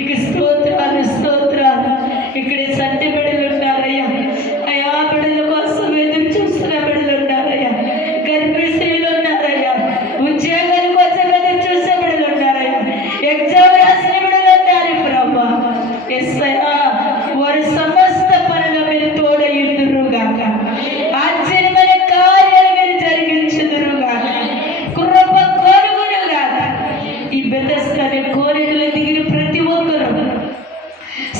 నీకు స్తోత్రాలు స్తోత్రాలు. ఇక్కడ సంటి బిడ్డలు ఉన్నారయ్యా. అయ్యా బిడ్డల కోసం ఎదురు చూస్తున్న బిడ్డలు ఉన్నారయ్యా. గర్భిణీ స్త్రీలు ఉన్నారయ్యా. ఉద్యోగాల కోసం ఎదురు చూసే బిడ్డలు ఉన్నారయ్యా. ఎగ్జామ్ రాసిన బిడ్డలు ఉన్నారు ప్రభా. యేసయ్యా వారి సమస్త పనులు మీరు తోడయుందురుగాక. ఆశ్చర్యమైన కార్యాలు మీరు జరిగించుదురుగాక. కృప కలుగునుగాక. ఈ బెతెస్దాని కోరికలు దిగిన ప్రతి ఒక్కరు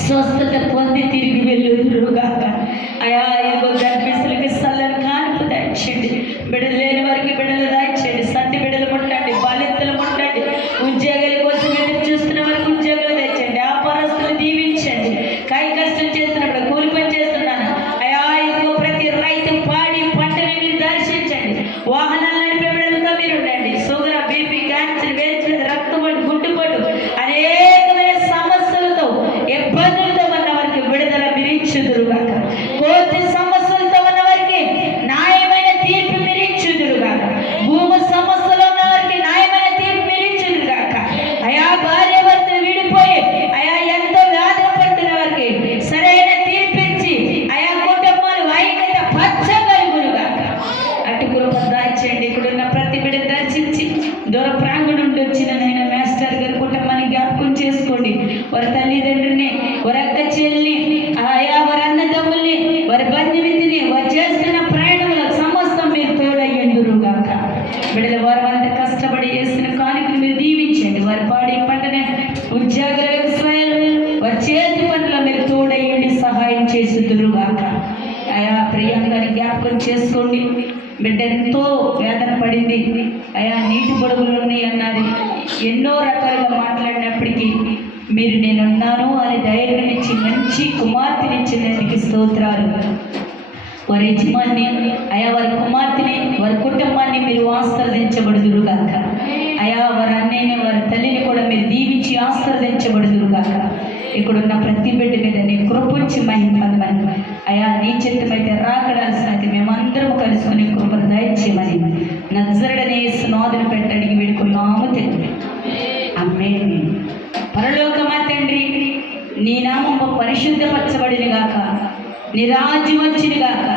స్వస్థత పొంది తిరిగి వెళ్ళుదురుగాక. అయా ఇగో గర్భిస్తులకి చల్లని కానుపు దాయించండి. బిడ్డలు లేని వారికి బిడ్డలు దాయించండి. సంటి బిడ్డలు ముట్టండి. బాలింతలు ముట్టండి. ఉద్యోగాల కోసం ఎదురు చూస్తున్న వారికి ఉద్యోగాలు తెచ్చండి. వ్యాపారస్తులు దీవించండి. కై కష్టం చేస్తున్నప్పుడు కూలి పని చేస్తున్నాను అయా ఇదిగో ప్రతి రైతు పాడి పంటని మీరు దర్శించండి. వాహనాలు నడిపే బిడ్డలతో మీరు ఉండండి. షుగర్, బీపీ, క్యాన్సర్, వేచి రక్తపోటు, గుడ్డుపోటు అనేకమైన సమస్యలతో ఇబ్బందులతో ఉన్న వారికి విడుదల మీరు ఇచ్చుదురుగాక. కోర్టు సమస్యలతో ఉన్న వారికి న్యాయమైన తీర్పు మీరు ఇచ్చుదురుగాక. భూమి సమస్యలు ఉన్న వారికి న్యాయమైన తీర్పు మీరు ఇచ్చుదురుగాక. అయా భార్య భర్తలు విడిపోయి అయా ఎంతో వ్యాధి పడుతున్న వారికి సరైన తీర్పిచ్చి అయా కుటుంబాలు ఐక్యత పచ్చగలుగునుగాక. అటు కృప దాచండి. ఇక్కడున్న ప్రతి బిడ్డ దర్శించి దూర ప్రాంగణం నుండి వచ్చిన నేను మాస్టర్ గారి కుటుంబాన్ని జ్ఞాపకం చేసుకోండి. వారి తల్లిదండ్రుల్ని, వారి అక్క చెల్లిని, ఆయా వారి అన్నదమ్ముల్ని, వారి బంధుమిత్రుని, వారు చేస్తున్న ప్రయాణంలో సమస్తం మీరు తోడయ్యుందురుగాక. బిడ్డల వారు అంత కష్టపడి చేస్తున్న కానుకలు మీరు దీవించండి. వారి పాడి పంటనే ఉద్యోగుల వ్యవసాయాలు వారి చేతి పనుల మీరు తోడయ్యండి, సహాయం చేసుదురుగాక. అయా ప్రియాంగాని జ్ఞాపకం చేసుకోండి. బిడ్డ ఎంతో వేదన పడింది. అయా నీటి పొడుగులు ఉన్నాయి అన్నది. ఎన్నో రకాలుగా మాట్లాడినప్పటికీ మీరు నేనున్నాను అని ధైర్యం ఇచ్చి మంచి కుమార్తెనిచ్చినందుకు స్తోత్రాలు. వారి యజమాన్ని అయా వారి కుమార్తెని, వారి కుటుంబాన్ని మీరు ఆశీర్వదించబడుదురుగాక. అయా వారి అన్నయ్యని, వారి తల్లిని కూడా మీరు దీవించి ఆశీర్వదించబడుదురుగాక. ఇక్కడున్న ప్రతి బిడ్డ మీద నీ కృపొచ్చి మహిమని అయా నీ చిత్తమైతే రాకడాల్సినది మేమందరం కలుసుకుని కృపను దయచేయమని నజరుడనే యేసునాథుని పెట్టడానికి వేడుకున్నాము తండ్రి. ఆమేన్. పరలోకమా తండ్రి, నీ నామము పరిశుద్ధపరచబడిన గాక. నీ రాజ్యం వచ్చిన గాక.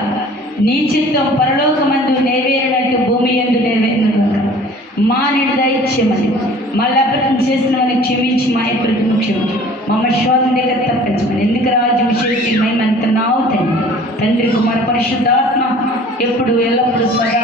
నీ చిత్తం పరలోకమందు నెరవేరినట్టు భూమి యందు నెరవేరునుగాక. మా నీడు దయచేయమని మళ్ళీ అభివృద్ధి చేసిన వారిని క్షమించి మా ప్రతిని క్షమించి మమ్మ శోధన దగ్గర తప్పించమని. ఎందుకు రాజ్యం శక్తి మేము అంటున్నావు తండ్రి, కుమార పరిశుద్ధాత్మ ఎప్పుడు ఎల్లప్పుడు సదా